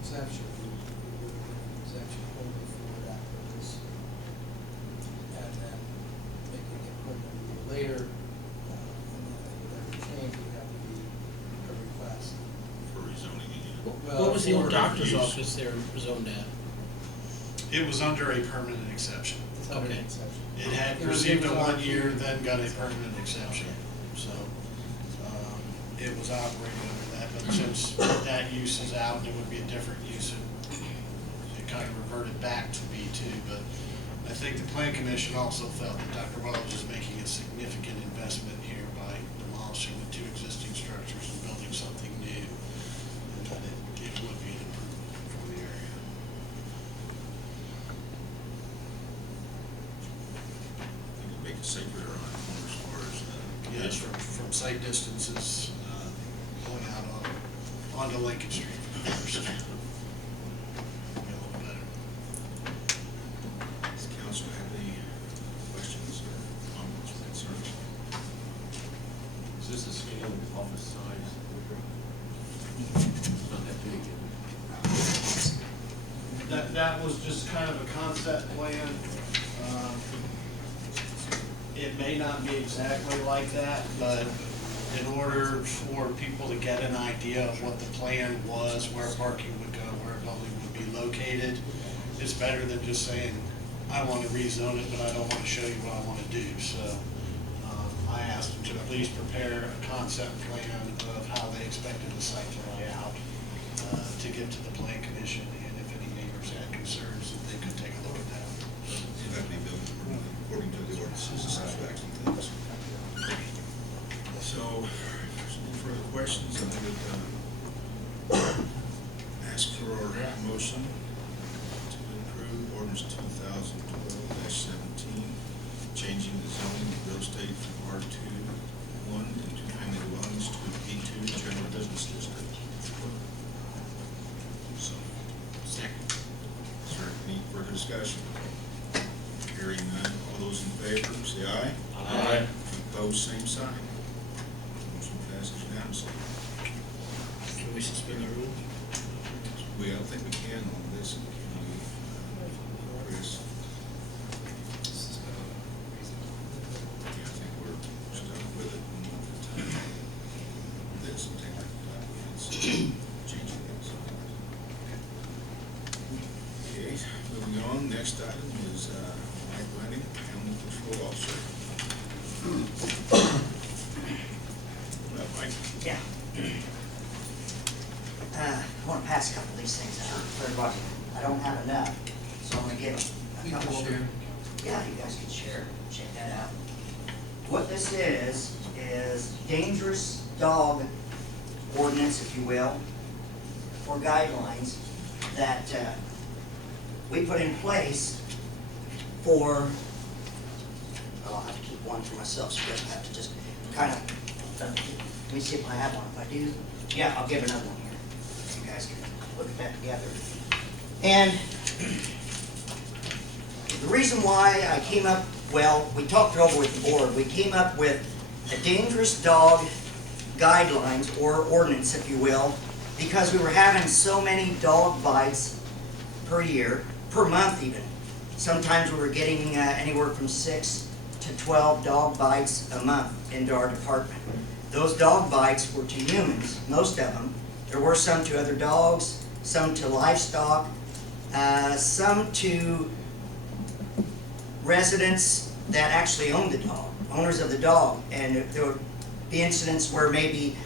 exemption, we would have an exemption only for that purpose. And then making it permanent a year later, and then whatever change would have to be a request. For rezoning again. What was the old for doctor's use. office there zoned at? It was under a permanent exception. It's under Okay. an exception. It had It was received a given 1 out year, to- then got a permanent exception. So, it was operating under that, but since that use is out, it would be a different use. It kind of reverted back to B2, but I think the plan commission also felt that Dr. Welch is making a significant investment here by demolishing the 2 existing structures and building something new, and that it would be an improvement for the area. It would make it safer around the corner as far as, Yes, from site distances, going out onto Lincoln Street first. Be a little better. Does the council have any questions or comments or concerns? Is this a scale of office size? Not that big. That was just kind of a concept plan. It may not be exactly like that, but in order for people to get an idea of what the plan was, where parking would go, where a building would be located, it's better than just saying, I want to rezone it, but I don't want to show you what I want to do. So I asked them to at least prepare a concept plan of how they expected the site to lay out to give to the plan commission, and if any neighbors had concerns, that they could take a look at that. You have to be built according to the ordinances and setbacks and things. So, if there's no further questions, I would ask for our motion to approve ordinance 2012-17, changing the zoning of real estate from R2-1 and two-family dwellings to B2 general business district. So, Second. is there any further discussion? Hearing none, all those in favor, say aye. Aye. Opposed, same sign. Motion passes unanimously. Can we suspend the rules? I don't think we can on this, can we, Chris? Yeah, I think we're stuck with it one month at a time. This will take like 5 minutes, changing it. Okay, moving on, next item is, Mike Lanning, Animal Control Officer. Well, Mike, Yeah. I want to pass a couple of these things out for everybody. I don't have enough, so I'm going to give a You can couple. share. Yeah, you guys can share, check that out. What this is dangerous dog ordinance, if you will, or guidelines that we put in place for, oh, I'll have to keep one for myself, so you guys have to just kind of, let me see if I have one. If I do, yeah, I'll give another one here. You guys can look at that together. And the reason why I came up, well, we talked it over with the board. We came up with a dangerous dog guidelines, or ordinance, if you will, because we were having so many dog bites per year, per month even. Sometimes we were getting anywhere from 6 to 12 dog bites a month into our department. Those dog bites were to humans, most of them. There were some to other dogs, some to livestock, some to residents that actually owned the dog, owners of the dog. And there would be incidents where maybe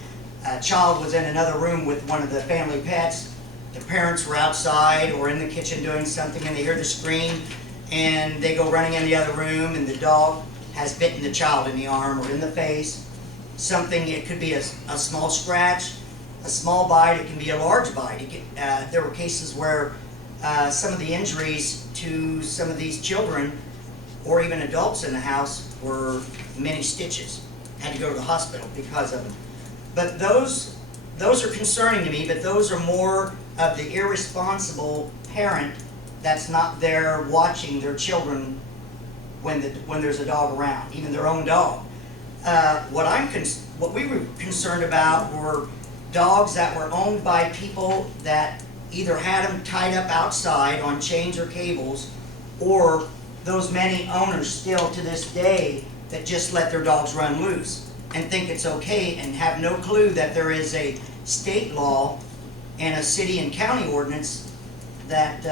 a child was in another room with one of the family pets, the parents were outside or in the kitchen doing something, and they hear the scream, and they go running in the other room, and the dog has bitten the child in the arm or in the face. Something, it could be a small scratch, a small bite, it can be a large bite. There were cases where some of the injuries to some of these children or even adults in the house were many stitches. Had to go to the hospital because of them. But those are concerning to me, but those are more of the irresponsible parent that's not there watching their children when there's a dog around, even their own dog. What we were concerned about were dogs that were owned by people that either had them tied up outside on chains or cables, or those many owners still to this day that just let their dogs run loose and think it's okay and have no clue that there is a state law and a city and county ordinance that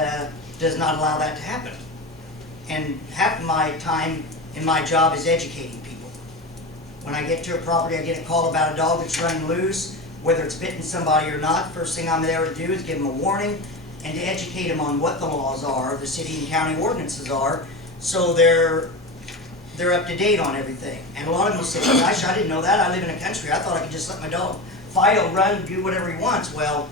does not allow that to happen. And half of my time in my job is educating people. When I get to a property, I get a call about a dog that's running loose, whether it's bitten somebody or not. First thing I'm there to do is give them a warning and to educate them on what the laws are, the city and county ordinances are, so they're up to date on everything. And a lot of them will say, gosh, I didn't know that. I live in the country. I thought I could just let my dog Fido run and do whatever he wants. Well,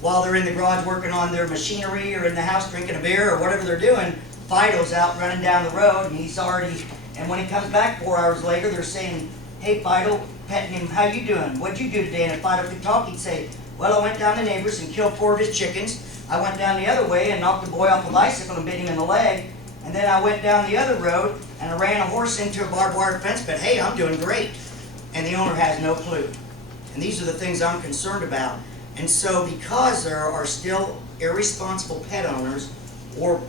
while they're in the garage working on their machinery or in the house drinking a beer or whatever they're doing, Fido's out running down the road and he's already, and when he comes back 4 hours later, they're saying, hey Fido, petting him, how you doing? What'd you do today? And if Fido could talk, he'd say, well, I went down to the neighbors and killed 4 of his chickens. I went down the other way and knocked the boy off a bicycle and bit him in the leg. And then I went down the other road and I ran a horse into a barbed wire fence, but hey, I'm doing great. And the owner has no clue. And these are the things I'm concerned about. And so because there are still irresponsible pet owners or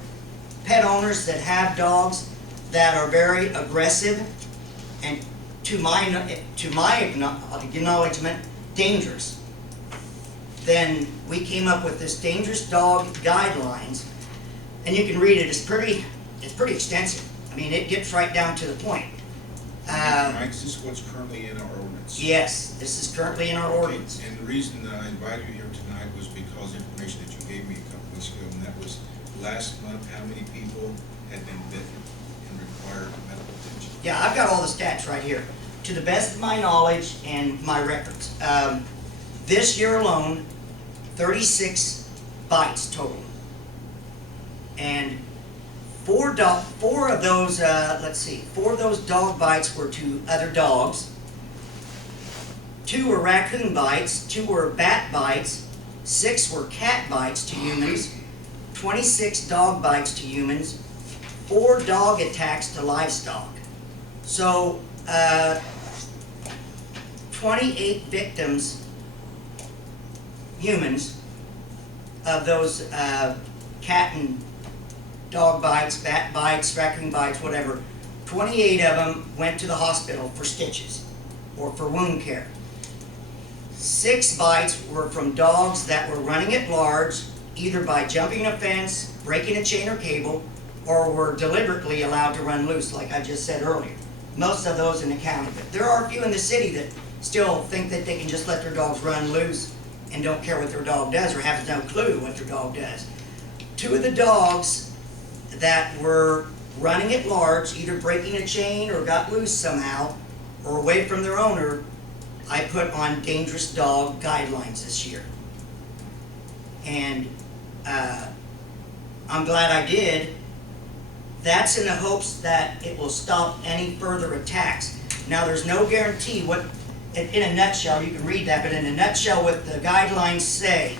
pet owners that have dogs that are very aggressive and to my acknowledgement, dangerous, then we came up with this dangerous dog guidelines, and you can read it. It's pretty extensive. I mean, it gets right down to the point. Mike, is this what's currently in our ordinance? Yes, this is currently in our Okay, ordinance. and the reason that I invited you here tonight was because information that you gave me a couple weeks ago, and that was last month, how many people had been bitten and required medical attention? Yeah, I've got all the stats right here. To the best of my knowledge and my records, this year alone, 36 bites total. And four of those dog bites were to other dogs. 2 were raccoon bites, 2 were bat bites, 6 were cat bites to humans, 26 dog bites to humans, 4 dog attacks to livestock. So, 28 victims, humans, of those cat and dog bites, bat bites, raccoon bites, whatever. 28 of them went to the hospital for stitches or for wound care. 6 bites were from dogs that were running at large, either by jumping a fence, breaking a chain or cable, or were deliberately allowed to run loose, like I just said earlier. Most of those in the county, but there are a few in the city that still think that they can just let their dogs run loose and don't care what their dog does or have no clue what their dog does. 2 of the dogs that were running at large, either breaking a chain or got loose somehow, or away from their owner, I put on dangerous dog guidelines this year. And I'm glad I did. That's in the hopes that it will stop any further attacks. Now, there's no guarantee what, in a nutshell, you can read that, but in a nutshell what the guidelines say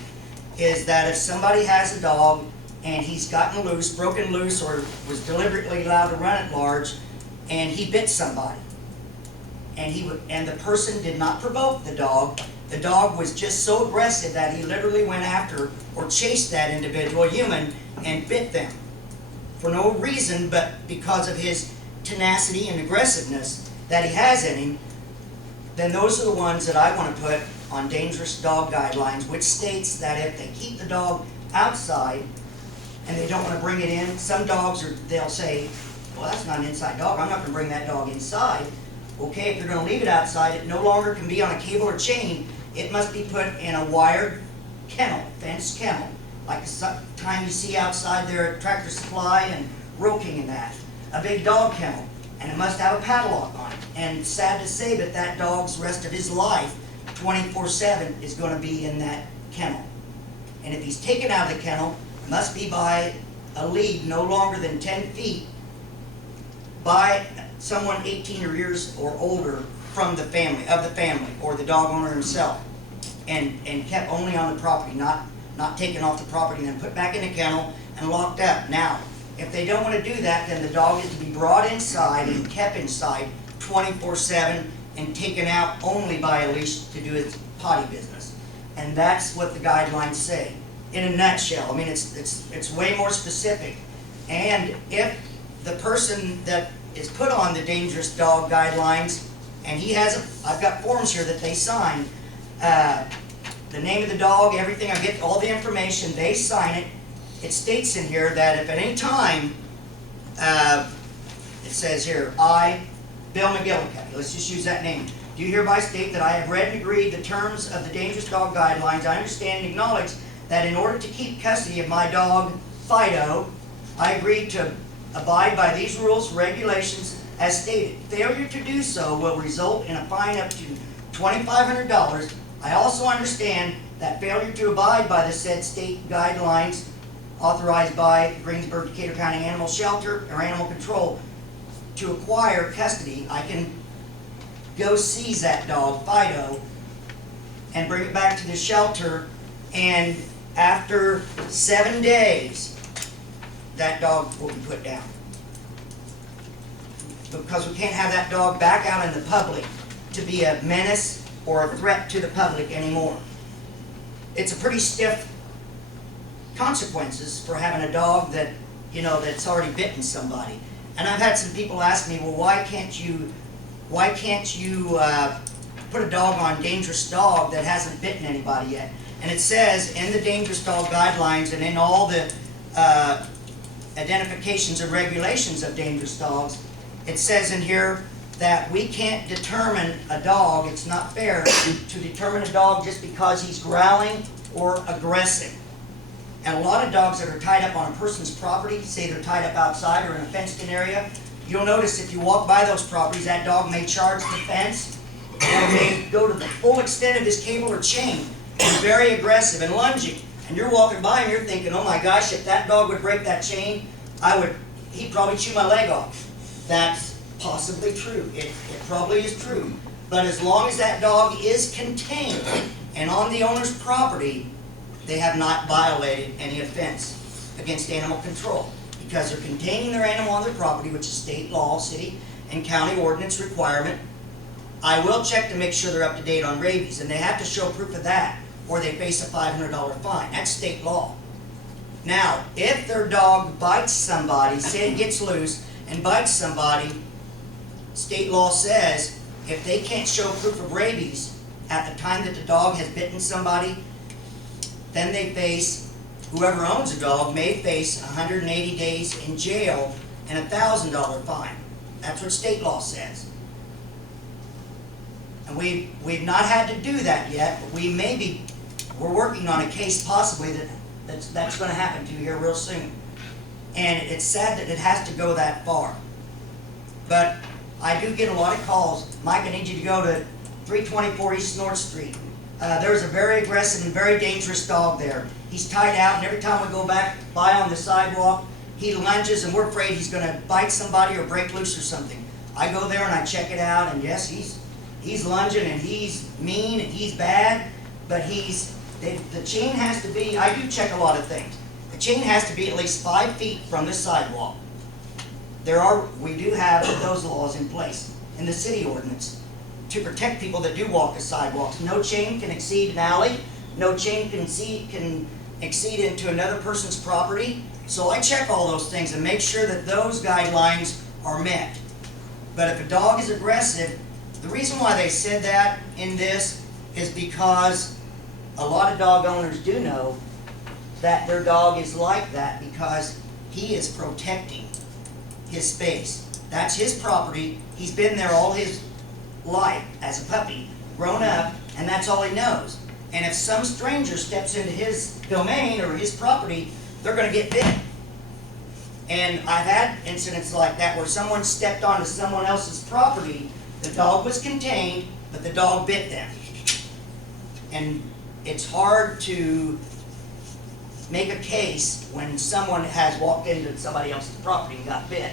is that if somebody has a dog and he's gotten loose, broken loose, or was deliberately allowed to run at large, and he bit somebody, and the person did not provoke the dog was just so aggressive that he literally went after or chased that individual human and bit them for no reason but because of his tenacity and aggressiveness that he has in him, then those are the ones that I want to put on dangerous dog guidelines, which states that if they keep the dog outside and they don't want to bring it in, some dogs they'll say, well, that's not an inside dog, I'm not going to bring that dog inside. Okay, if you're going to leave it outside, it no longer can be on a cable or chain. It must be put in a wired kennel, fenced kennel, like the time you see outside there at Tractor Supply and Rural King and that. A big dog kennel, and it must have a padlock on it. And sad to say, but that dog's rest of his life, 24/7, is going to be in that kennel. And if he's taken out of the kennel, it must be by a lead no longer than 10 feet by someone 18 years or older from the family, or the dog owner himself, and kept only on the property, not taken off the property and then put back in the kennel and locked up. Now, if they don't want to do that, then the dog is to be brought inside and kept inside 24/7 and taken out only by a leash to do its potty business. And that's what the guidelines say. in a nutshell. I mean, it's way more specific. And if the person that is put on the dangerous dog guidelines, and he has, I've got forms here that they sign, the name of the dog, everything, I get all the information, they sign it. It states in here that if at any time, it says here, I, Bill McGillicuddy, let's just use that name. Do hereby state that I have read and agreed the terms of the dangerous dog guidelines. I understand and acknowledge that in order to keep custody of my dog, Fido, I agreed to abide by these rules, regulations as stated. Failure to do so will result in a fine up to $2,500. I also understand that failure to abide by the said state guidelines authorized by Greensburg, Decatur County Animal Shelter or Animal Control to acquire custody, I can go seize that dog, Fido, and bring it back to the shelter, and after 7 days, that dog will be put down. Because we can't have that dog back out in the public to be a menace or a threat to the public anymore. It's a pretty stiff consequences for having a dog that, you know, that's already bitten somebody. And I've had some people ask me, well, why can't you put a dog on dangerous dog that hasn't bitten anybody yet? And it says in the dangerous dog guidelines and in all the identifications and regulations of dangerous dogs, it says in here that we can't determine a dog, it's not fair to determine a dog just because he's growling or aggressive. And a lot of dogs that are tied up on a person's property, say they're tied up outside or in a fenced-in area, you'll notice if you walk by those properties, that dog may charge the fence or may go to the full extent of his cable or chain. He's very aggressive and lunging. And you're walking by and you're thinking, oh my gosh, if that dog would break that chain, he'd probably chew my leg off. That's possibly true. It probably is true. But as long as that dog is contained and on the owner's property, they have not violated any offense against animal control because they're containing their animal on their property, which is state law, city and county ordinance requirement. I will check to make sure they're up to date on rabies, and they have to show proof of that or they face a $500 fine. That's state law. Now, if their dog bites somebody, say it gets loose and bites somebody, state law says if they can't show proof of rabies at the time that the dog has bitten somebody, then they face, whoever owns a dog may face 180 days in jail and a $1,000 fine. That's what state law says. And we've not had to do that yet, but we're working on a case possibly that's going to happen to you here real soon. And it's sad that it has to go that far. But I do get a lot of calls. Mike, I need you to go to 324 East North Street. There's a very aggressive and very dangerous dog there. He's tied out, and every time we go back by on the sidewalk, he lunges, and we're afraid he's going to bite somebody or break loose or something. I go there and I check it out, and yes, he's lunging, and he's mean, and he's bad, but the chain has to be, I do check a lot of things. The chain has to be at least 5 feet from the sidewalk. We do have those laws in place in the city ordinance to protect people that do walk the sidewalks. No chain can exceed an alley. No chain can exceed into another person's property. So I check all those things and make sure that those guidelines are met. But if a dog is aggressive, the reason why they said that in this is because a lot of dog owners do know that their dog is like that because he is protecting his space. That's his property. He's been there all his life as a puppy, grown up, and that's all he knows. And if some stranger steps into his domain or his property, they're going to get bit. And I've had incidents like that where someone stepped onto someone else's property, the dog was contained, but the dog bit them. And it's hard to make a case when someone has walked into somebody else's property and got bit.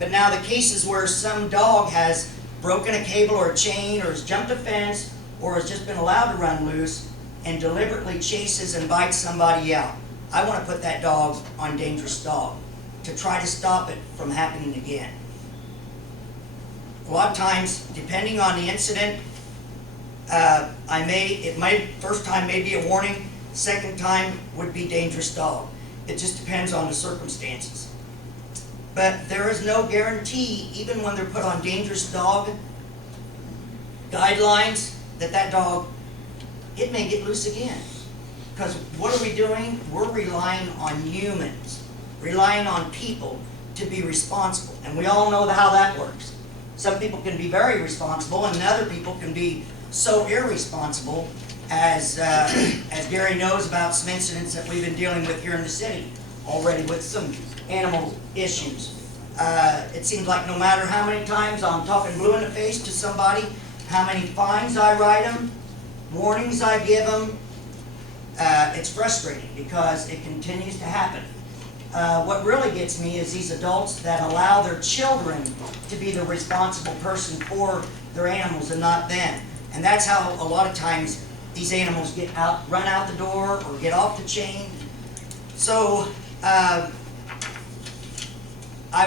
But now the cases where some dog has broken a cable or a chain or has jumped a fence or has just been allowed to run loose and deliberately chases and bites somebody out, I want to put that dog on dangerous dog to try to stop it from happening again. A lot of times, depending on the incident, first time may be a warning, Second time would be dangerous dog. It just depends on the circumstances. But there is no guarantee, even when they're put on dangerous dog guidelines, that dog, it may get loose again. Because what are we doing? We're relying on humans, relying on people to be responsible. And we all know how that works. Some people can be very responsible, and other people can be so irresponsible, as Gary knows about some incidents that we've been dealing with here in the city already with some animal issues. It seems like no matter how many times I'm talking blue in the face to somebody, how many fines I write them, warnings I give them, it's frustrating because it continues to happen. What really gets me is these adults that allow their children to be the responsible person for their animals and not them. And that's how a lot of times these animals get out, run out the door or get off the chain. So I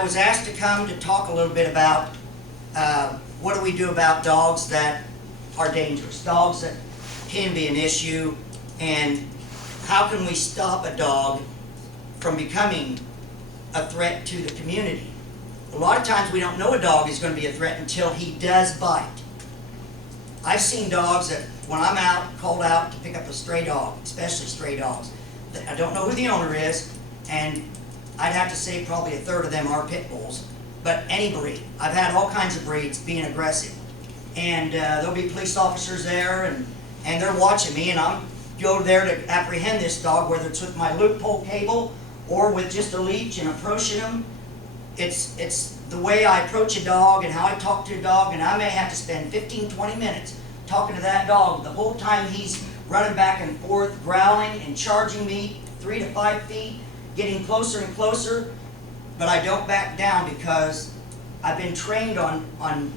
was asked to come to talk a little bit about what do we do about dogs that are dangerous, dogs that can be an issue, and how can we stop a dog from becoming a threat to the community. A lot of times we don't know a dog is going to be a threat until he does bite. I've seen dogs that when I'm out, called out to pick up a stray dog, especially stray dogs, that I don't know who the owner is, and I'd have to say probably a third of them are pit bulls, but any breed. I've had all kinds of breeds being aggressive. And there'll be police officers there, and they're watching me, and I'm go there to apprehend this dog, whether it's with my loophole cable or with just a leash and approaching him. It's the way I approach a dog and how I talk to a dog, and I may have to spend 15, 20 minutes talking to that dog the whole time he's running back and forth, growling and charging me 3 to 5 feet, getting closer and closer, but I don't back down because I've been trained on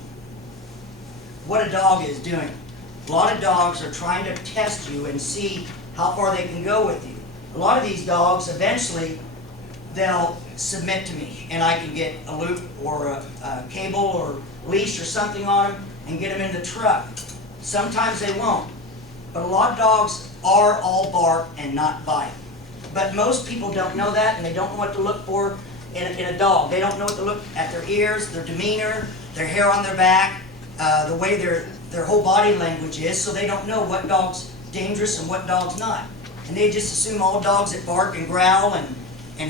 what a dog is doing. A lot of dogs are trying to test you and see how far they can go with you. A lot of these dogs, eventually, they'll submit to me, and I can get a loop or a cable or leash or something on them and get them in the truck. Sometimes they won't, but a lot of dogs are all bark and not bite. But most people don't know that, and they don't know what to look for in a dog. They don't know what to look at their ears, their demeanor, their hair on their back, the way their whole body language is, so they don't know what dog's dangerous and what dog's not. And they just assume all dogs that bark and growl and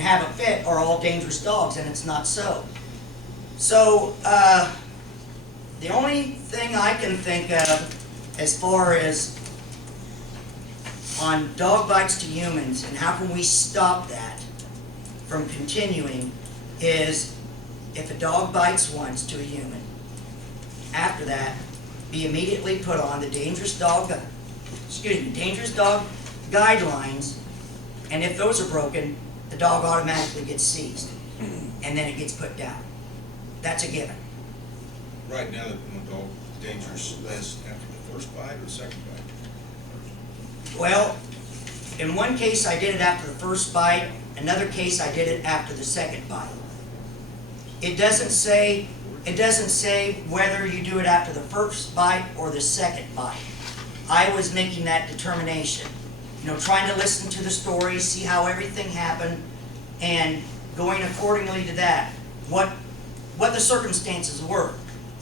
have a fit are all dangerous dogs, and it's not so. So, the only thing I can think of as far as on dog bites to humans and how can we stop that from continuing is if a dog bites once to a human, after that, be immediately put on the dangerous dog guidelines, and if those are broken, the dog automatically gets seized, and then it gets put down. That's a given. Right now, the dog dangerous less after the first bite or the second bite? Well, in one case I did it after the first bite, another case I did it after the second bite. It doesn't say whether you do it after the first bite or the second bite. I was making that determination. Trying to listen to the story, see how everything happened, and going accordingly to that. What the circumstances were.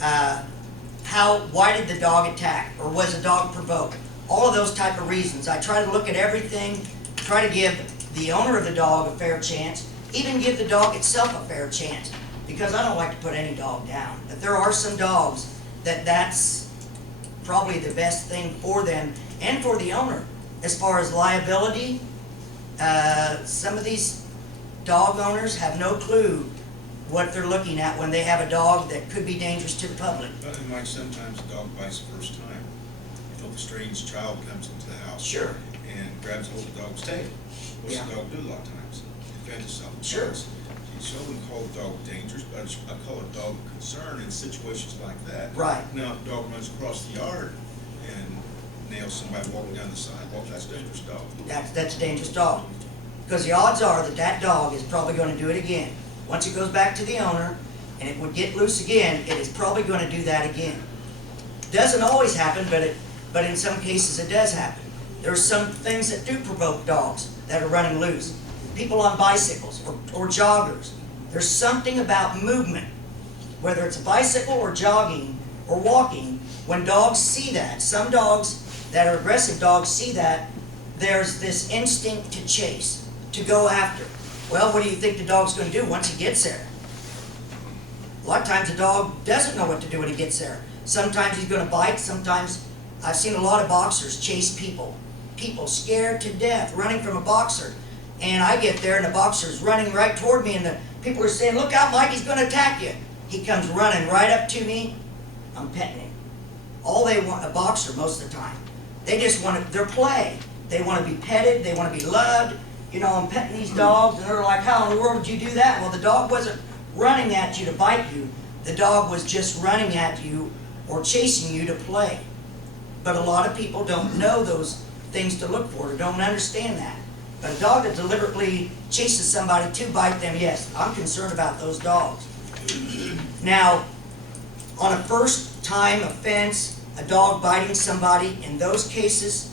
Why did the dog attack? Or was the dog provoked? All of those type of reasons. I try to look at everything, try to give the owner of the dog a fair chance, even give the dog itself a fair chance. Because I don't like to put any dog down. But there are some dogs that's probably the best thing for them and for the owner. As far as liability, some of these dog owners have no clue what they're looking at when they have a dog that could be dangerous to the public. But in like sometimes a dog bites the first time. If a strange child comes into the house Sure. and grabs hold of the dog's tail, what's Yeah. the dog do a lot of times? Defend itself. Sure. You seldom call a dog dangerous, but I call a dog concern in situations like that. Right. Now, if a dog runs across the yard and nails somebody walking down the sidewalk, that's a dangerous dog. That's a dangerous dog. Because the odds are that dog is probably going to do it again. Once it goes back to the owner and it would get loose again, it is probably going to do that again. Doesn't always happen, but in some cases it does happen. There's some things that do provoke dogs that are running loose. People on bicycles or joggers. There's something about movement, whether it's a bicycle or jogging or walking, when dogs see that, some dogs that are aggressive dogs see that, there's this instinct to chase, to go after. Well, what do you think the dog's going to do once he gets there? A lot of times the dog doesn't know what to do when he gets there. Sometimes he's going to bite, sometimes I've seen a lot of boxers chase people. People scared to death running from a boxer. And I get there and the boxer's running right toward me and the people are saying, "Look out, Mike, he's going to attack you." He comes running right up to me. I'm petting him. All they want, a boxer most of the time, they just want their play. They want to be petted, they want to be loved. You know, I'm petting these dogs and they're like, "How in the world did you do that?" Well, the dog wasn't running at you to bite you. The dog was just running at you or chasing you to play. But a lot of people don't know those things to look for, or don't understand that. But a dog that deliberately chases somebody to bite them, yes, I'm concerned about those dogs. Now, on a first time offense, a dog biting somebody, in those cases,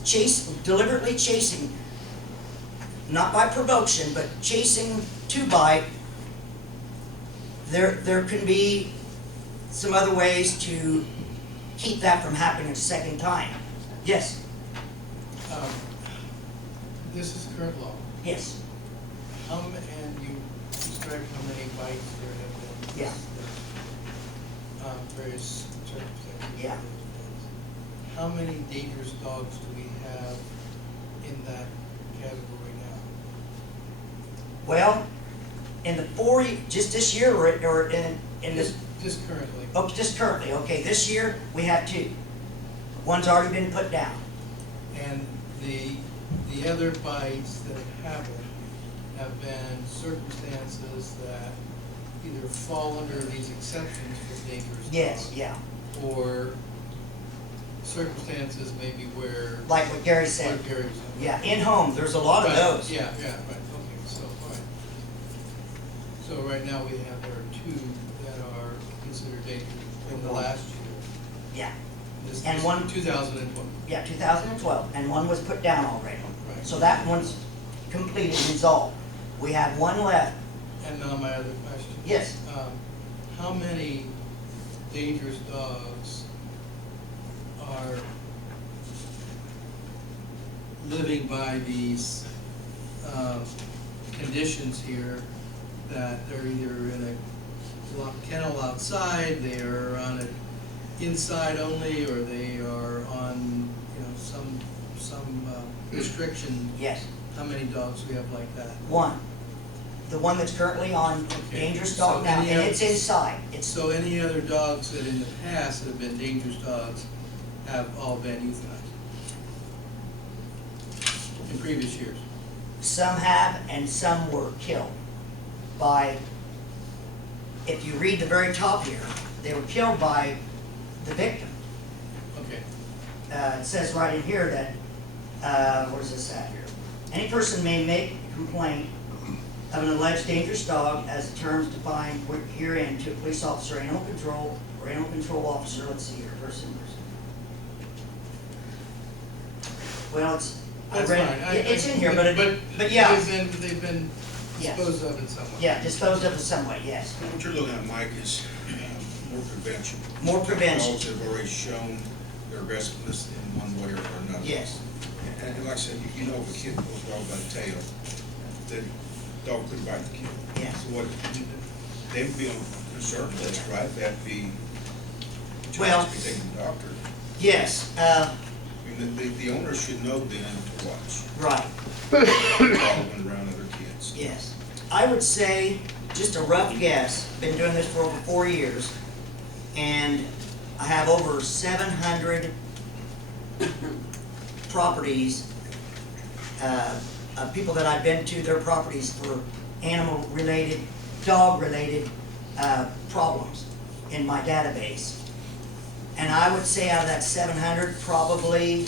deliberately chasing, not by provocation, but chasing to bite, there can be some other ways to keep that from happening a second time. Yes, This is current law. yes, And you described how many bites there have been. Yeah. Various circumstances. Yeah. How many dangerous dogs do we have in that category now? well, in the just this year, or in this, Just currently. oh, just currently, okay, this year, we have 2. One's already been put down. And the other bites that haven't have been circumstances that either fall under these exceptions for dangerous dogs. Yes, yeah, Or circumstances maybe where. like what Gary said. Like Gary was saying. Yeah, in home, there's a lot of Right, those. Yeah, right, okay, so, all right. So right now we have, there are 2 that are considered dangerous in the last year. Yeah, This And is one- 2020. yeah, 2012, and one was put down already. Right. So that one's completed, resolved. We have one left. And now my other question. Yes. How many dangerous dogs are living by these conditions here, that they're either in a locked kennel outside, they are on it inside only, or they are on, some restriction? Yes, How many dogs do we have like that? one. The one that's currently on Okay, dangerous so dog now, any and other- it's inside. It's, So any other dogs that in the past have been dangerous dogs have all been euthanized in previous years? some have and some were killed by, if you read the very top here, they were killed by the victim. Okay, It says right in here that, where's this at here? Any person may make a complaint of an alleged dangerous dog as the terms defined herein to a police officer, animal control, or animal control officer, let's see here, person. Well, I that's read, fine. it's in here, but yeah, They've been Yes. disposed of in some way. yeah, disposed of in some way, yes. What you're looking at, Mike, is more prevention. More prevention. Dogs have already shown their aggressiveness in one way or another. Yes, And like I said, you know if a kid pulls a dog by the tail, the dog could bite the kid. Yeah. So what, they would be on a concern list, right? That'd be, Well- be taking the doctor. yes, I mean, the owner should know then to watch, right. following around other kids. Yes. I would say, just a rough guess, been doing this for over 4 years, and I have over 700 properties, of people that I've been to their properties for animal-related, dog-related problems in my database. And I would say out of that 700, probably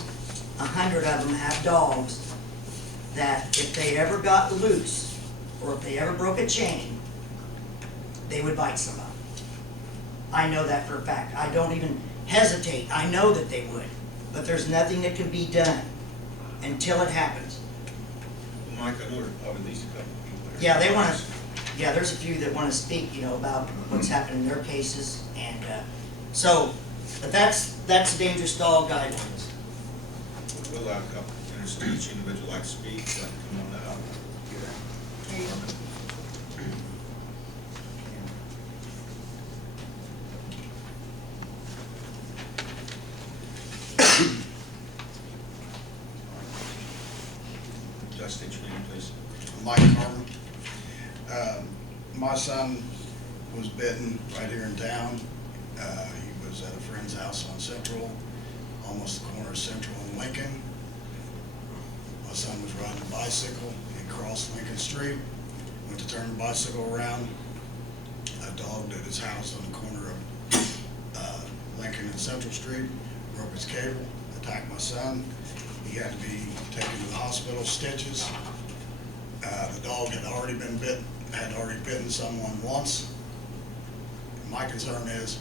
100 of them have dogs that if they ever got loose, or if they ever broke a chain, they would bite somebody. I know that for a fact. I don't even hesitate. I know that they would. But there's nothing that can be done. until it happens. Mike, I know there are probably at least a couple of people there. Yeah, they wanna, yeah, there's a few that wanna speak, you know, about what's happened in their cases, and, so, but that's the dangerous dog guidelines. We'll allow a couple, each individual like to speak, so come on out. Just state your name, please. Mike Carter. My son was bitten right here in town. He was at a friend's house on Central, almost the corner of Central and Lincoln. My son was riding a bicycle. He crossed Lincoln Street, went to turn the bicycle around. A dog at his house on the corner of Lincoln and Central Street, broke his cable, attacked my son. He had to be taken to the hospital, stitches. The dog had already been bit, had already bitten someone once. My concern is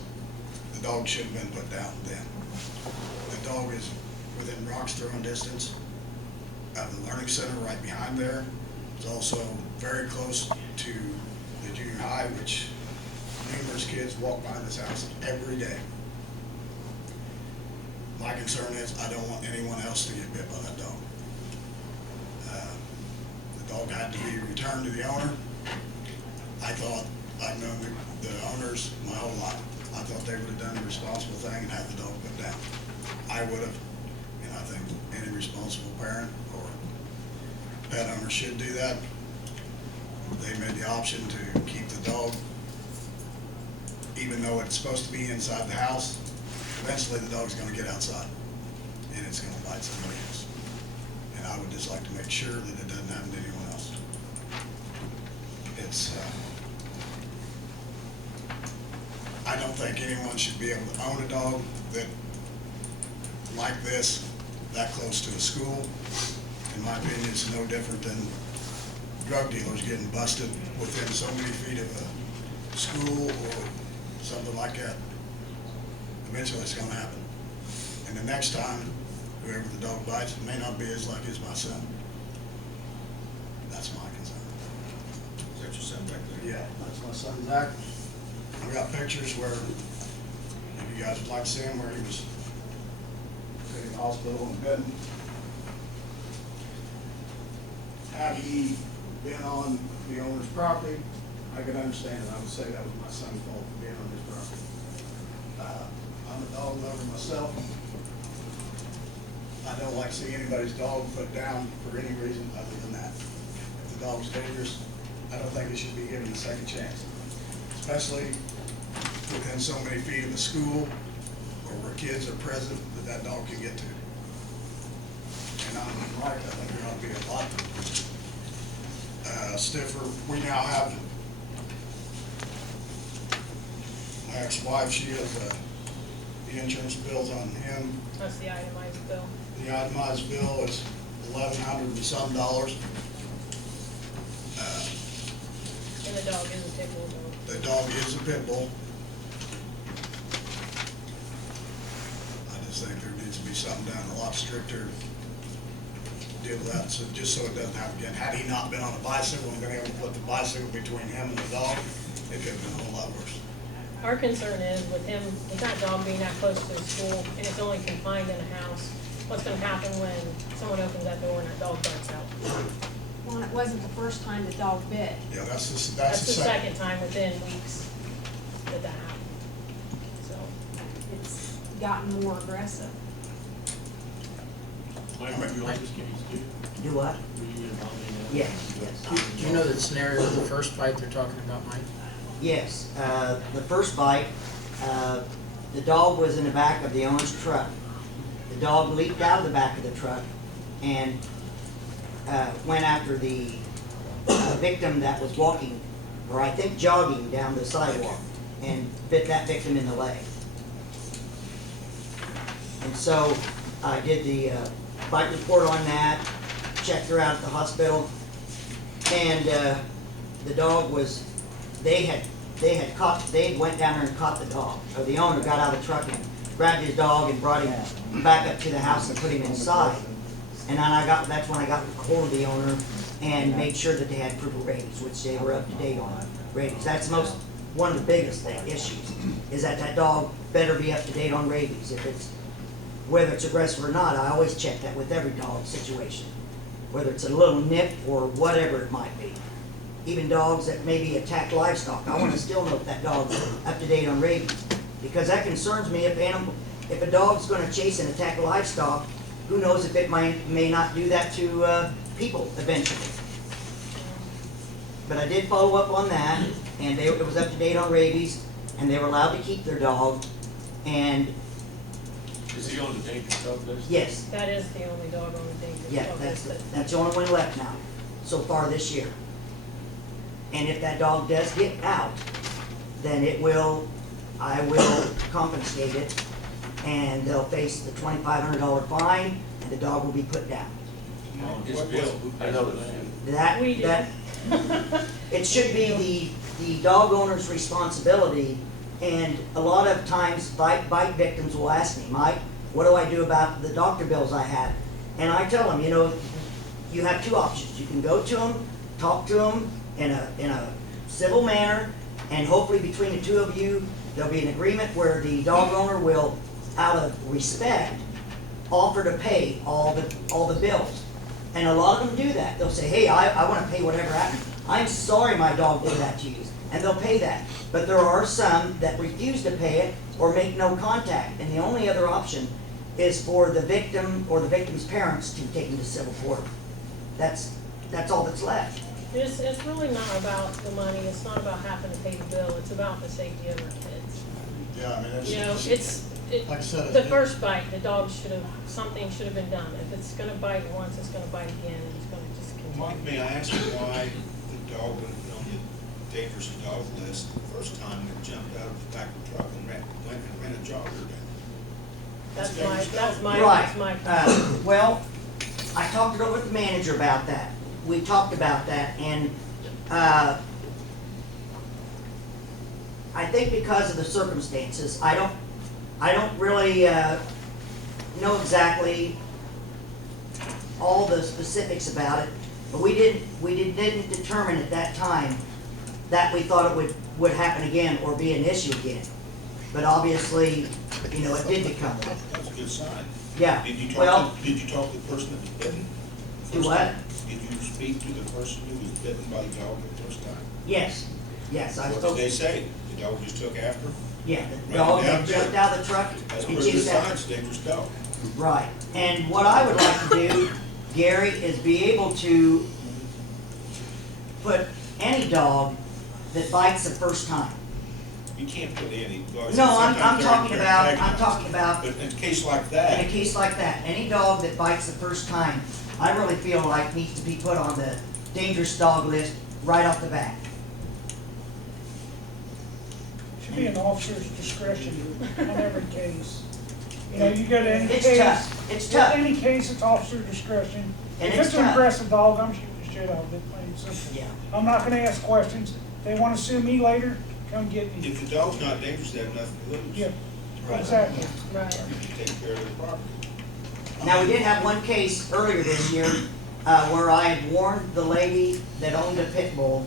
the dog should have been put down then. The dog is within rock's throwing distance of the learning center right behind there. It's also very close to the junior high, which numerous kids walk by this house every day. My concern is I don't want anyone else to get bit by that dog. The dog had to be returned to the owner. I thought, I've known the owners my whole life. I thought they would have done the responsible thing and had the dog put down. I would have, and I think any responsible parent or pet owner should do that. They made the option to keep the dog, even though it's supposed to be inside the house. Eventually the dog's gonna get outside and it's gonna bite somebody else. And I would just like to make sure that it doesn't happen to anyone else. It's, I don't think anyone should be able to own a dog that, like this, that close to a school. In my opinion, it's no different than drug dealers getting busted within so many feet of a school or something like that. Eventually it's gonna happen. And the next time, whoever the dog bites, it may not be as lucky as my son. That's my concern. Is that your son back there? Yeah, that's my son Zach. I've got pictures where, if you guys would like to see him, where he was in the hospital and bitten. Had he been on the owner's property, I could understand it. I would say that was my son's fault for being on his property. I'm a dog lover myself. I don't like to see anybody's dog put down for any reason other than that. If the dog's dangerous, I don't think it should be given a second chance, especially within so many feet of a school or where kids are present that dog can get to. And I'm right, I think there ought to be a lot stiffer. We now have my ex-wife, she has the insurance bills on him. That's the itemized bill. The itemized bill is $1,100 and some dollars. And the dog is a pit bull dog. The dog is a pit bull. I just think there needs to be something done a lot stricter to deal with that, so just so it doesn't happen again. Had he not been on a bicycle and been able to put the bicycle between him and the dog, it could have been a whole lot worse. Our concern is with him, with that dog being that close to the school and it's only confined in a house, what's gonna happen when someone opens that door and that dog bites out? Well, it wasn't the first time the dog bit. Yeah, that's the That's the second time within weeks that happened. So, It's gotten more aggressive. Mike, would you like this case too? Do what? Were you involved in that? Yes. Do you know the scenario of the first bite they're talking about, Mike? Yes, the first bite, the dog was in the back of the owner's truck. The dog leaped out of the back of the truck and went after the victim that was walking, or I think jogging down the sidewalk, and bit that victim in the leg. And so I did the bite report on that, checked her out at the hospital, and the dog was, they had went down there and caught the dog. So the owner got out of the truck and grabbed his dog and brought him back up to the house and put him inside. And then that's when I got hold of the owner and made sure that they had proof of rabies, which they were up to date on rabies. That's one of the biggest issues, is that dog better be up to date on rabies. Whether it's aggressive or not, I always check that with every dog situation. Whether it's a little nip or whatever it might be. Even dogs that maybe attack livestock, I want to still know if that dog's up to date on rabies. Because that concerns me, if a dog's going to chase and attack livestock, who knows if it may not do that to people eventually. But I did follow up on that, and it was up to date on rabies, and they were allowed to keep their dog, and Is he on the dangerous dog list? yes, That is the only dog on the dangerous yeah, dog list. that's the only one left now, so far this year. And if that dog does get out, then I will confiscate it, and they'll face the $2,500 fine, and the dog will be put down. His bill, I know that. We did. That, it should be the dog owner's responsibility, and a lot of times bite victims will ask me, Mike, what do I do about the doctor bills I have? And I tell them, you have two options. You can go to them, talk to them in a civil manner, and hopefully between the two of you, there'll be an agreement where the dog owner will, out of respect, offer to pay all the bills. And a lot of them do that. They'll say, hey, I want to pay whatever happened. I'm sorry my dog did that to you. And they'll pay that. But there are some that refuse to pay it or make no contact. And the only other option is for the victim or the victim's parents to take them to civil court. That's all that's left. It's really not about the money, it's not about having to pay the bill, it's about the safety of our kids. Yeah, I mean, Like I said, the first bite, the dog something should have been done. If it's gonna bite once, it's gonna bite again, and it's gonna just Mike, continue. may I ask you why the dog went on the dangerous dog list the first time and jumped out of the back of the truck and went and ran a jogger down? That's my. Right. Well, I talked it over with the manager about that. We talked about that, and I think because of the circumstances, I don't really know exactly all the specifics about it, but we didn't determine at that time that we thought it would happen again or be an issue again. But obviously, it did become one. That's a good sign. Yeah. Did you Well, talk to the person that was bitten? do what? Did you speak to the person who was bitten by the dog the first time? Yes. I What spoke. did they say? The dog just took after? Yeah, the Ran dog down that jumped there. out of the truck That's and pretty good chased sign, after. it's a dangerous dog. Right, and what I would like to do, Gary, is be able to put any dog that bites the first time. You can't put any dogs. No, I'm sometimes talking they're about, antagonized. But in a case like in that, a case like that, any dog that bites the first time, I really feel like needs to be put on the dangerous dog list right off the bat. Should be an officer's discretion on every case. You go to any It's case. tough. It's tough. Any case, it's officer discretion. And If it's it's an tough. aggressive dog, I'm shooting the shit out of it, plain and simple. Yeah. I'm not gonna ask questions. If they wanna sue me later, come get me. if the dog's not dangerous, they have nothing to lose. Yeah, Right. exactly. Right. You take care of their property. Now, we did have one case earlier this year where I had warned the lady that owned a pit bull.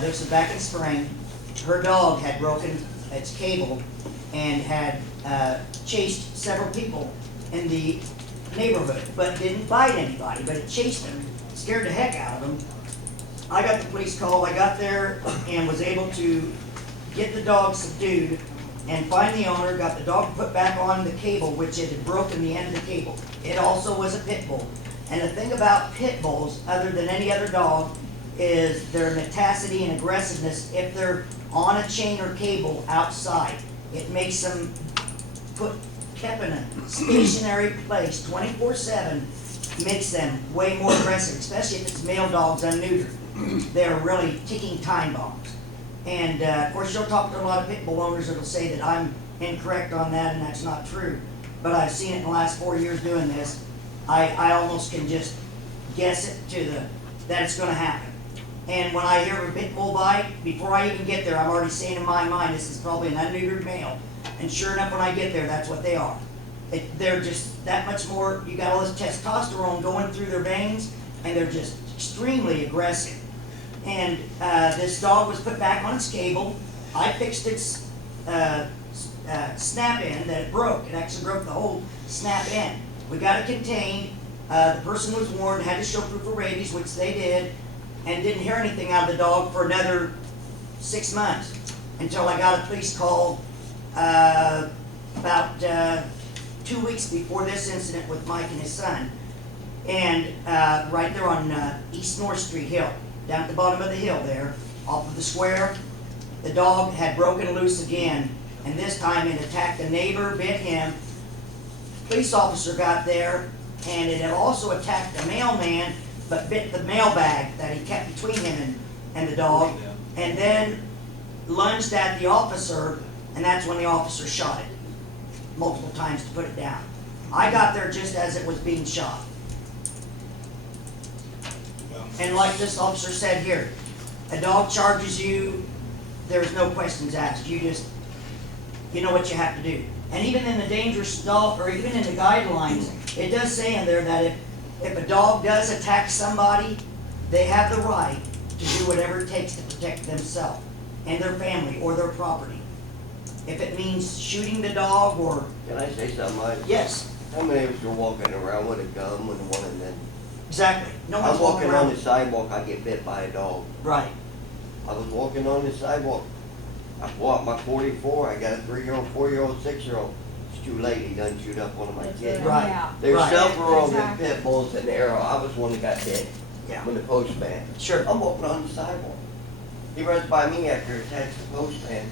This was back in spring. Her dog had broken its cable and had chased several people in the neighborhood, but didn't bite anybody, but it chased them, scared the heck out of them. I got the police call, I got there and was able to get the dog subdued and find the owner, got the dog put back on the cable, which it had broken the end of the cable. It also was a pit bull. And the thing about pit bulls, other than any other dog, is their metacity and aggressiveness if they're on a chain or cable outside. It makes them kept in a stationary place 24/7, makes them way more aggressive, especially if it's male dogs unneutered. They're really ticking time bombs. And of course, you'll talk to a lot of pit bull owners that'll say that I'm incorrect on that, and that's not true. But I've seen it in the last 4 years doing this. I almost can just guess it that it's going to happen. And when I hear of a pit bull bite, before I even get there, I'm already saying in my mind, this is probably an unneutered male. And sure enough, when I get there, that's what they are. They're just that much more, you got all this testosterone going through their veins, and they're just extremely aggressive. And this dog was put back on its cable. I fixed its snap end that it broke. It actually broke the whole snap end. We got it contained. The person was warned, had to show proof of rabies, which they did, and didn't hear anything out of the dog for another 6 months until I got a police call about 2 weeks before this incident with Mike and his son. And right there on East North Street Hill, down at the bottom of the hill there, off of the square, the dog had broken loose again, and this time it attacked a neighbor, bit him. Police officer got there, and it had also attacked a mailman, but bit the mailbag that he kept between him and the dog, and then lunged at the officer, and that's when the officer shot it multiple times to put it down. I got there just as it was being shot. Well, And like this officer said here, a dog charges you, there's no questions asked. You know what you have to do. And even in the dangerous dog, or even in the guidelines, it does say in there that if a dog does attack somebody, they have the right to do whatever it takes to protect themselves and their family or their property. If it means shooting the dog or, Can I say something, Mike? yes, How many of us are walking around with a gun with one and then, exactly. No one's I'm walking on around. the sidewalk, I get bit by a dog. Right, I was walking on the sidewalk, I bought my 44, I got a 3-year-old, 4-year-old, 6-year-old. It's too late, he done shoot up one of my That's kids. right, Yeah. There's right. several of them Exactly. pit bulls in the arrow, I was one that got hit yeah, when the postman. sure. I'm walking on the sidewalk. He runs by me after he attacks the postman.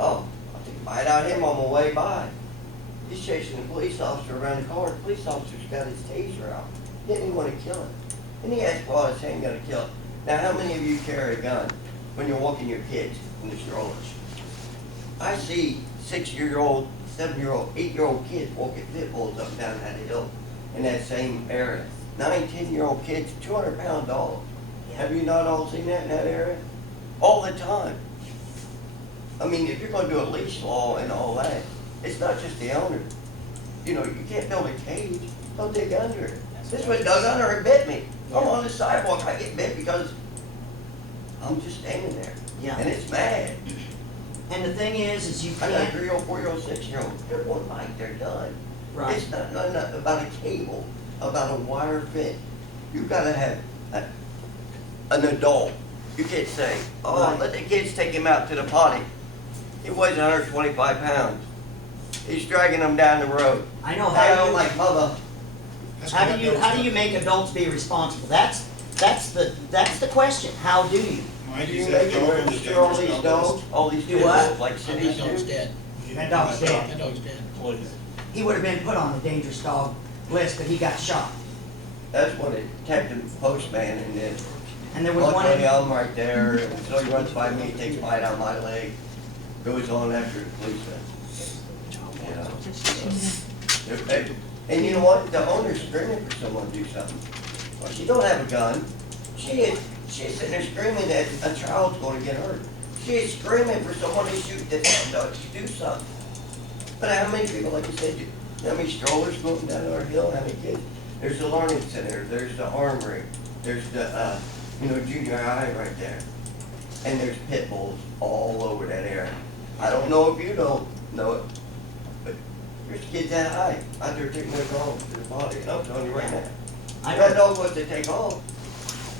Oh, I take a bite out of him on my way by. He's chasing the police officer around the car. The police officer's got his taser out. Didn't even want to kill him. And he has brought his handgun to kill him. Now, how many of you carry a gun when you're walking your kids in the strollers? I see 6-year-old, 7-year-old, 8-year-old kids walking pit bulls up and down that hill in that same area. 9, 10-year-old kids, 200-pound dogs. Have you not all seen that in that area? All the time. I mean, if you're gonna do a leash law and all that, it's not just the owner. You know, you can't build a cage, don't dig under it. This one dug under and bit me. I'm on the sidewalk, I get bit because I'm just standing there. Yeah. And it's mad. And the thing is you I got a can't, 3-year-old, 4-year-old, 6-year-old. They're one bite, they're done. right, It's not about a cable, about a wire fit. You've gotta have an adult. You can't say, oh, Right. let the kids take him out to the potty. He weighs 125 pounds. He's dragging them down the road. I know Hey, how I'm you, like, Bubba, how do you make adults be responsible? That's the question, how do you? Mike, do is you that make it dog where on the you steer all dangerous these dog dogs, all these Do pit what? bulls like That cities dog's do? dead. That dog's dead. That dog's dead. Please. He would have been put on the dangerous dog list, but he got shot. That's what it attacked the postman and then And there was one, luckily in- I'm right there, and so he runs by me, takes a bite out of my leg, goes on after the policeman. You know? And you know what, the owner's screaming for someone to do something. Well, she don't have a gun, she's sitting there screaming that a child's gonna get hurt. She is screaming for someone to shoot this dog, to do something. But how many people, like you said, how many strollers going down our hill, how many kids? There's the learning center, there's the armory, there's the, junior high right there. And there's pit bulls all over that area. I don't know if you don't know it, but there's kids that high out there taking their dogs to the body, and I'm telling you right now. I That know, dog wants to take off,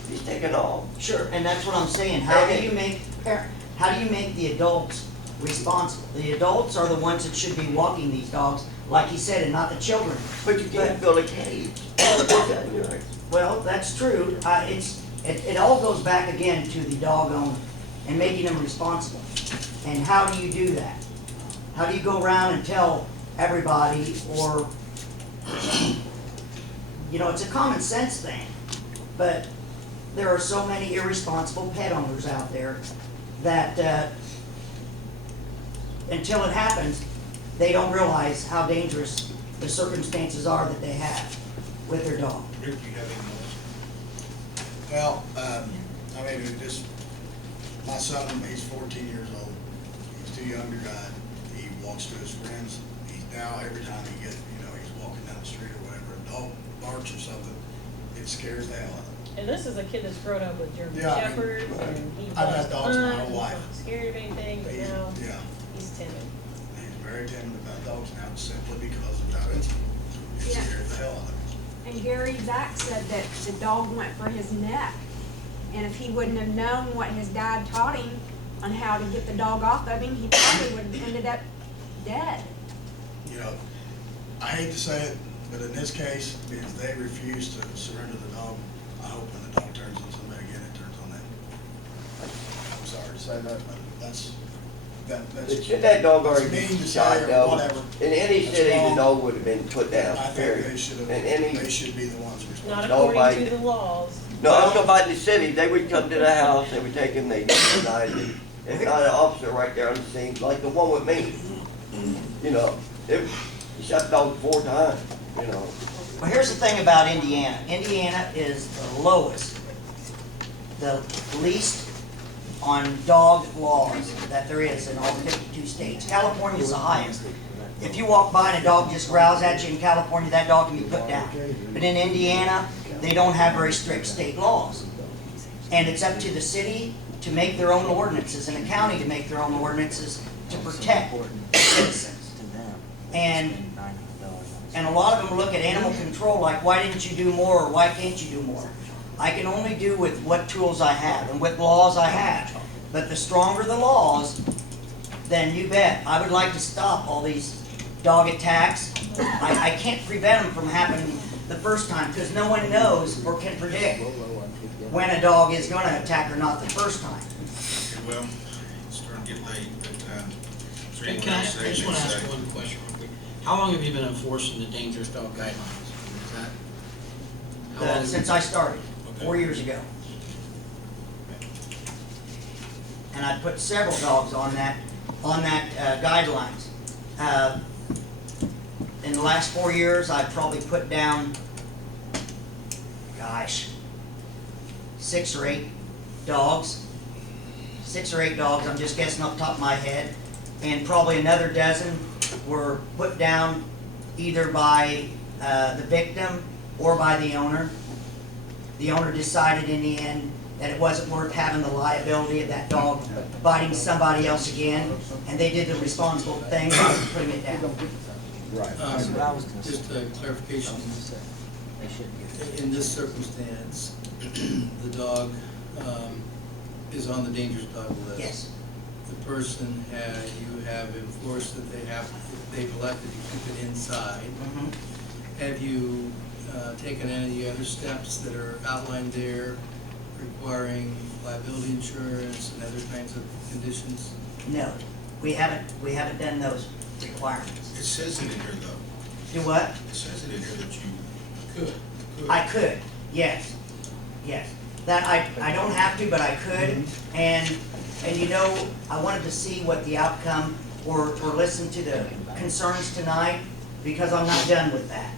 he's taking off. sure, and that's what I'm saying, how do you make the adults responsible? The adults are the ones that should be walking these dogs, like you said, and not the children. But you can't build a cage. Well, that's true. It all goes back again to the dog owner and making them responsible. And how do you do that? How do you go around and tell everybody, or, it's a common sense thing, but there are so many irresponsible pet owners out there that, until it happens, they don't realize how dangerous the circumstances are that they have with their dog. Rick, you have any more? Well, my son, he's 14 years old. He's too young to ride. He walks to his friends. He now every time he's walking down the street or whatever, a dog barks or something, it scares the hell out of him. And this is a kid that's grown up with German Yeah, I mean, Shepherds, right. and he I've loves had dogs my hunt, whole he's life. not scared of anything, but now Yeah, he's timid. he's very timid about dogs now simply because of that incident. It Yeah. scares the hell out of him. And Gary Zach said that the dog went for his neck. And if he wouldn't have known what his dad taught him on how to get the dog off of him, he probably would have ended up dead. You know, I hate to say it, but in this case, because they refuse to surrender the dog, I hope when the dog turns on somebody again, it turns on them. I'm sorry to say that, but that's. Should that dog that's already mean be to shot say or down? whatever. In any That's city, the wrong. dog would have been put down, I think period. they should In have, any, they should be the ones responsible. Not Dog according bite. to the laws. no, I'm talking about in the city, they would come to the house, they would take him, they euthanize him. If not an officer right there on the scene, like the one with me, you know, he shot the dog 4 times, you know. Well, here's the thing about Indiana. Indiana is the lowest, the least on dog laws that there is in all 52 states. California is the highest. If you walk by and a dog just growls at you in California, that dog can be put down. But in Indiana, they don't have very strict state laws. And it's up to the city to make their own ordinances and the county to make their own ordinances to protect citizens. And a lot of them look at animal control like, why didn't you do more or why can't you do more? I can only do with what tools I have and what laws I have. But the stronger the laws, then you bet. I would like to stop all these dog attacks. I can't prevent them from happening the first time because no one knows or can predict when a dog is going to attack or not the first time. Okay, well, it's starting to get late, but, is there Hey, anyone can I, else that I just wanna has ask anything one question real quick. How long have you been enforcing the dangerous dog guidelines? Is that? How long? Since I started, Okay. 4 years ago. And I put several dogs on that guidelines. In the last 4 years, I've probably put down, gosh, 6 or 8 dogs. 6 or 8 dogs, I'm just guessing off the top of my head. And probably another dozen were put down either by the victim or by the owner. The owner decided in the end that it wasn't worth having the liability of that dog biting somebody else again, and they did the responsible thing by putting it down. Just a clarification, in this circumstance, the dog is on the dangerous dog list. Yes. The person you have enforced that they've elected to keep it inside. Mhm. Have you taken any other steps that are outlined there requiring liability insurance and other kinds of conditions? No, we haven't done those requirements. It says it in here, though. Do what? It says it in here that you could. I could, yes, yes. That I don't have to, but I could, and you know, I wanted to see what the outcome, or listen to the concerns tonight, because I'm not done with that.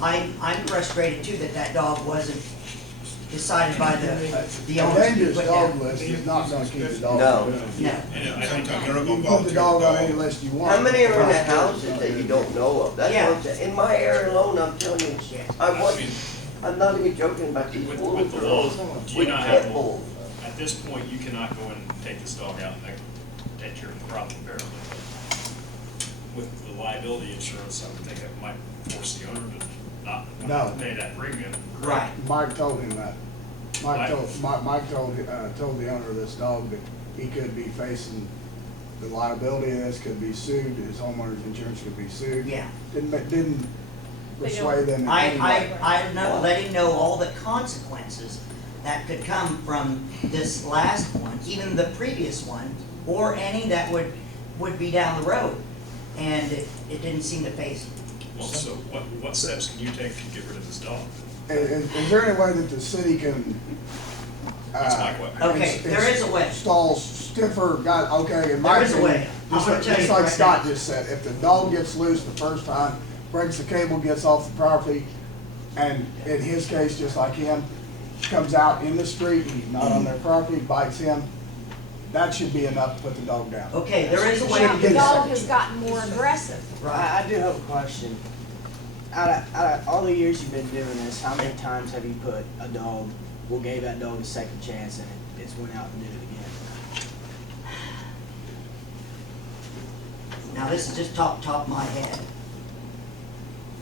I'm frustrated too that dog wasn't decided by the A owner to be dangerous put dog down. list is not gonna keep the dog. No. No, Sometimes they're not You gonna can put the volunteer dog on any dog. list you want. How many are in the houses that you don't know of? That's Yeah. what I'm saying. In my area alone, I'm telling you, I'm not even joking about these With wolves the laws, do you with not pit have, bulls. at this point, you cannot go and take this dog out at your problem apparently. With the liability insurance, I would think that might force the owner to not want to pay that premium. right. Mike told him that. Mike told the owner of this dog that he could be facing the liability of this, could be sued, his homeowner's insurance could be sued. Yeah. Didn't persuade them in any way. I let him know all the consequences that could come from this last one, even the previous one, or any that would be down the road. And it didn't seem to faze him. Well, so what steps can you take to get rid of this dog? Is there any way that the city can? That's my question. Okay, there is a way. Install stiffer, okay, in my There is a opinion, way. I'm gonna tell just you like right Scott now. just said, if the dog gets loose the first time, breaks the cable, gets off the property, and in his case, just like him, comes out in the street, he's not on their property, bites him, that should be enough to put the dog down. Okay, there is a way Now, to the do dog that. has gotten more aggressive. Right. I do have a question. Out of all the years you've been doing this, how many times have you put a dog, well, gave that dog a second chance and it's went out and did it again? Now, this is just top of my head.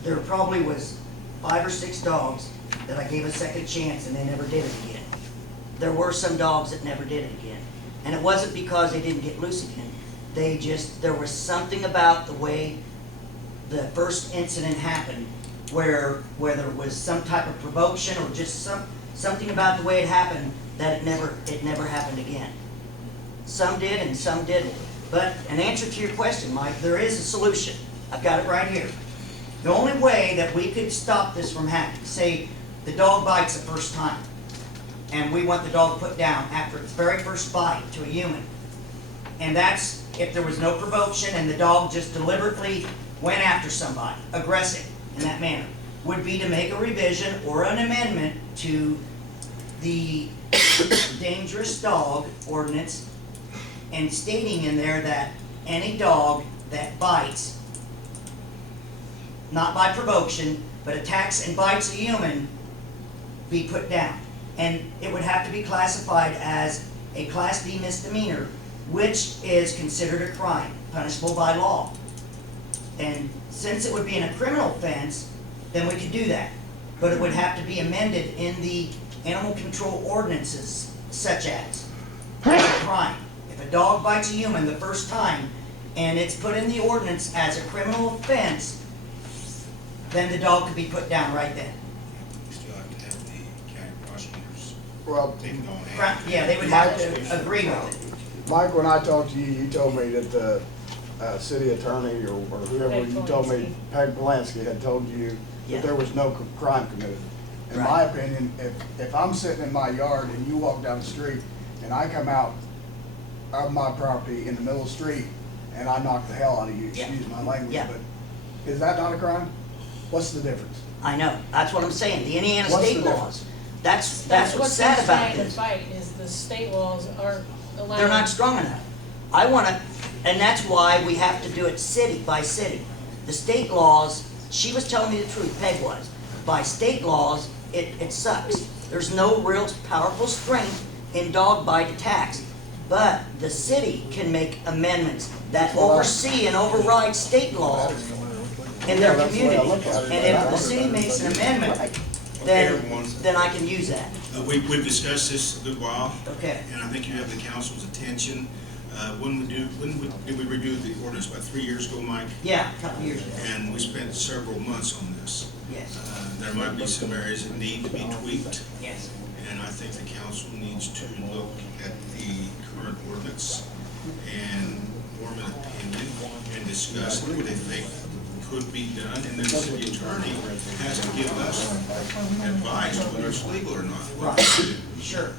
There probably was 5 or 6 dogs that I gave a second chance and they never did it again. There were some dogs that never did it again. And it wasn't because they didn't get loose again. There was something about the way the first incident happened where there was some type of provocation or just something about the way it happened that it never happened again. Some did and some didn't. But in answer to your question, Mike, there is a solution. I've got it right here. The only way that we could stop this from happening, say the dog bites the first time, and we want the dog put down after its very first bite to a human, and that's if there was no provocation and the dog just deliberately went after somebody, aggressive in that manner, would be to make a revision or an amendment to the dangerous dog ordinance and stating in there that any dog that bites, not by provocation, but attacks and bites a human, be put down. And it would have to be classified as a Class B misdemeanor, which is considered a crime, punishable by law. And since it would be in a criminal offense, then we could do that. But it would have to be amended in the animal control ordinances, such as a crime. If a dog bites a human the first time, and it's put in the ordinance as a criminal offense, then the dog could be put down right then. You still have to have the county prosecutors Well, take it on Right, hand. yeah, they would have to agree with it. Mike, when I talked to you, you told me that the city attorney or whoever, Peg you told me, Polanski. Peg Polanski had told you Yeah. that there was no crime committed. In my opinion, if I'm sitting in my yard and you walk down the street and I come out of my property in the middle of the street and I knock the hell out of you, Yeah. excuse my language, Yeah. but is that not a crime? What's the difference? I know, that's what I'm saying, the Indiana What's state the laws. That's That's what's what's sad so about sad in the this. fight, is the state laws are allowing. They're not strong enough. I wanna, and that's why we have to do it city by city. The state laws, she was telling me the truth, Peg was, by state laws, it sucks. There's no real powerful strength in dog bite attacks. But the city can make amendments that oversee and override state laws in their Yeah, that's the way I community. look at it. And if the city makes an amendment, then I can use that. We've discussed this a good while, Okay. and I think you have the council's attention. When did we review the ordinance? About 3 years ago, Mike? Yeah, a couple years ago. And we spent several months on this. Yes, There might be some areas that need to be tweaked, yes. and I think the council needs to look at the current ordinance and form an opinion and discuss what they think could be done, and then the city attorney has to give us advice whether it's legal or not. Right, sure.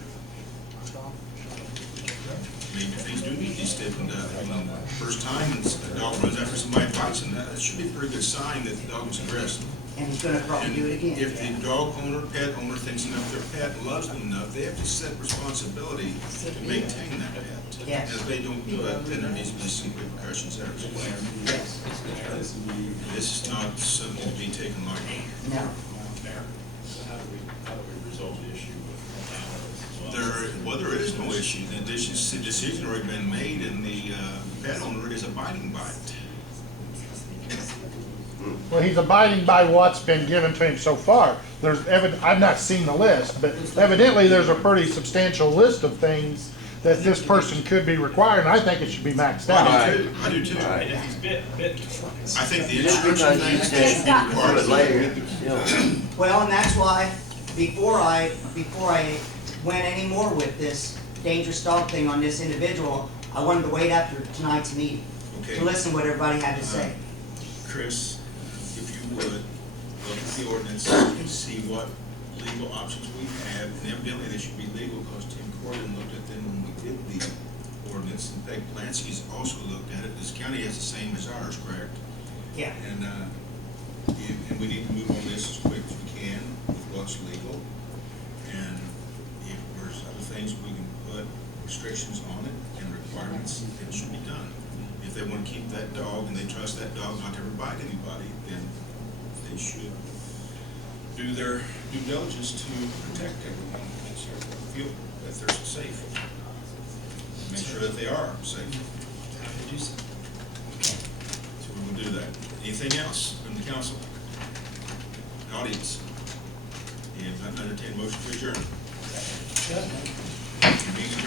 Maybe things do need to be stiffened up. I mean, first time a dog runs after somebody bites him, that should be a pretty good sign that the dog is aggressive. And he's gonna probably do it again. If the dog owner, pet owner thinks enough their pet loves them enough, they have to set responsibility to maintain that pet. Yes. And if they don't do it, then there needs to be some repercussions there as well. Yes, This is not something to be taken lightly. no. So how do we resolve the issue with animals? Well, there is no issue. The decision already been made, and the pet owner is abiding by it. Well, he's abiding by what's been given to him so far. I've not seen the list, but evidently there's a pretty substantial list of things that this person could be required, and I think it should be maxed out. I do too. And if he's bit. I think the Just instruction because you thing said should be you part do of it the later, you can still. Well, and that's why, before I went any more with this dangerous dog thing on this individual, I wanted to wait after tonight's meeting Okay. to listen to what everybody had to say. Chris, if you would, look at the ordinance and see what legal options we have, and evidently they should be legal, because Tim Corrigan looked at them when we did the ordinance, and Peg Polanski's also looked at it. This county has the same as ours, correct? Yeah. And we need to move on this as quick as we can with what's legal. And if there's other things we can put, or restrictions on it and requirements, then it should be done. If they want to keep that dog and they trust that dog not to ever bite anybody, then they should do their due diligence to protect everyone and feel that they're safe. Make sure that they are safe. So we will do that. Anything else from the council? Audience? If not, entertain a motion to adjourn. Meeting adjourned.